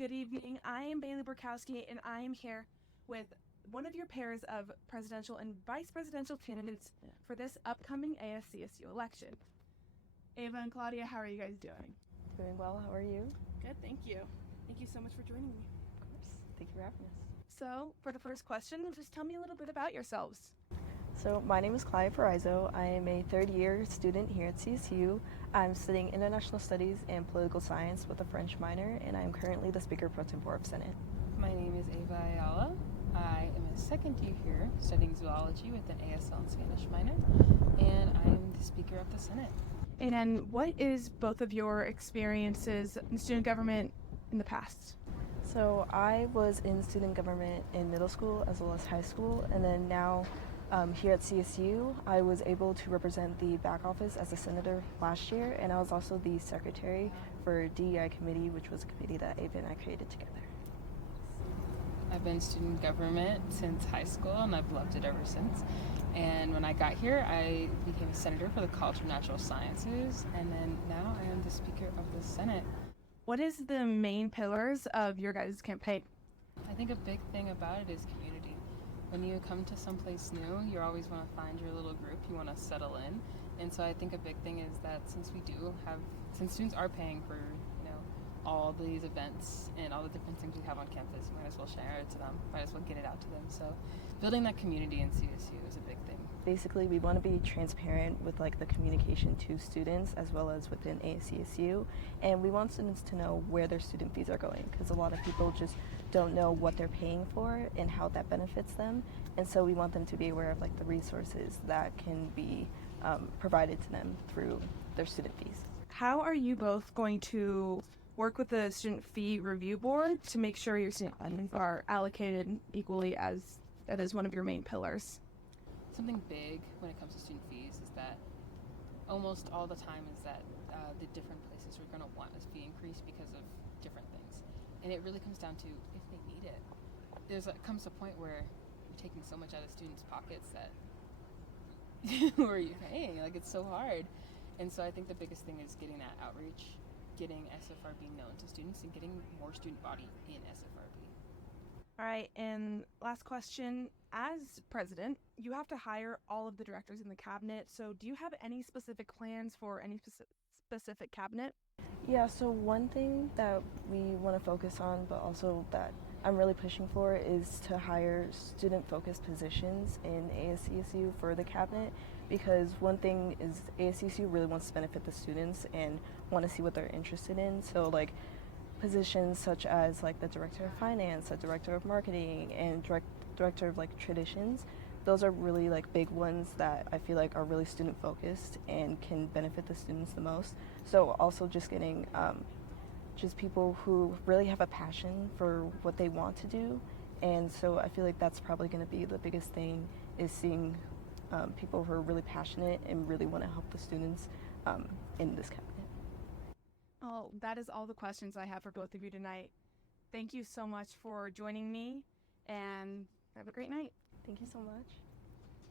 Good evening. I am Bailey Borkowski, and I am here with one of your pairs of presidential and vice presidential candidates for this upcoming ASCSU election. Ava and Claudia, how are you guys doing? Doing well. How are you? Good, thank you. Thank you so much for joining me. Of course. Thank you for having us. So, for the first question, just tell me a little bit about yourselves. So, my name is Claudia Paraiso. I am a third-year student here at CSU. I'm studying International Studies and Political Science with a French minor, and I am currently the Speaker Pro Tempore of Senate. My name is Ava Ayala. I am a second year here studying zoology with an ASL and Spanish minor, and I am the Speaker of the Senate. And what is both of your experiences in student government in the past? So, I was in student government in middle school as well as high school, and then now here at CSU, I was able to represent the back office as a senator last year, and I was also the secretary for DEI committee, which was a committee that Ava and I created together. I've been in student government since high school, and I've loved it ever since. And when I got here, I became a senator for the College of Natural Sciences, and then now I am the Speaker of the Senate. What is the main pillars of your guys' campaign? I think a big thing about it is community. When you come to someplace new, you always want to find your little group, you want to settle in. And so I think a big thing is that since students are paying for, all these events and all the different things we have on campus, you might as well share it to them, might as well get it out to them. So building that community in CSU is a big thing. Basically, we want to be transparent with the communication to students as well as within ASCSU, and we want students to know where their student fees are going, because a lot of people just don't know what they're paying for and how that benefits them, and so we want them to be aware of the resources that can be provided to them through their student fees. How are you both going to work with the student fee review board to make sure your student funds are allocated equally, as that is one of your main pillars? Something big when it comes to student fees is that almost all the time is that the different places are going to want a fee increase because of different things. And it really comes down to if they need it. Comes a point where you're taking so much out of students' pockets that who are you paying? It's so hard. And so I think the biggest thing is getting that outreach, getting SFRB known to students, and getting more student body in SFRB. All right, and last question. As president, you have to hire all of the directors in the cabinet. So do you have any specific plans for any specific cabinet? Yeah, so one thing that we want to focus on, but also that I'm really pushing for, is to hire student-focused positions in ASCSU for the cabinet, because one thing is ASCSU really wants to benefit the students and want to see what they're interested in. So positions such as the director of finance, the director of marketing, and director of traditions, those are really big ones that I feel are really student focused and can benefit the students the most. So also just getting just people who really have a passion for what they want to do, and so I feel that's probably going to be the biggest thing, is seeing people who are really passionate and really want to help the students in this cabinet. Oh, that is all the questions I have for both of you tonight. Thank you so much for joining me, and have a great night. Thank you so much.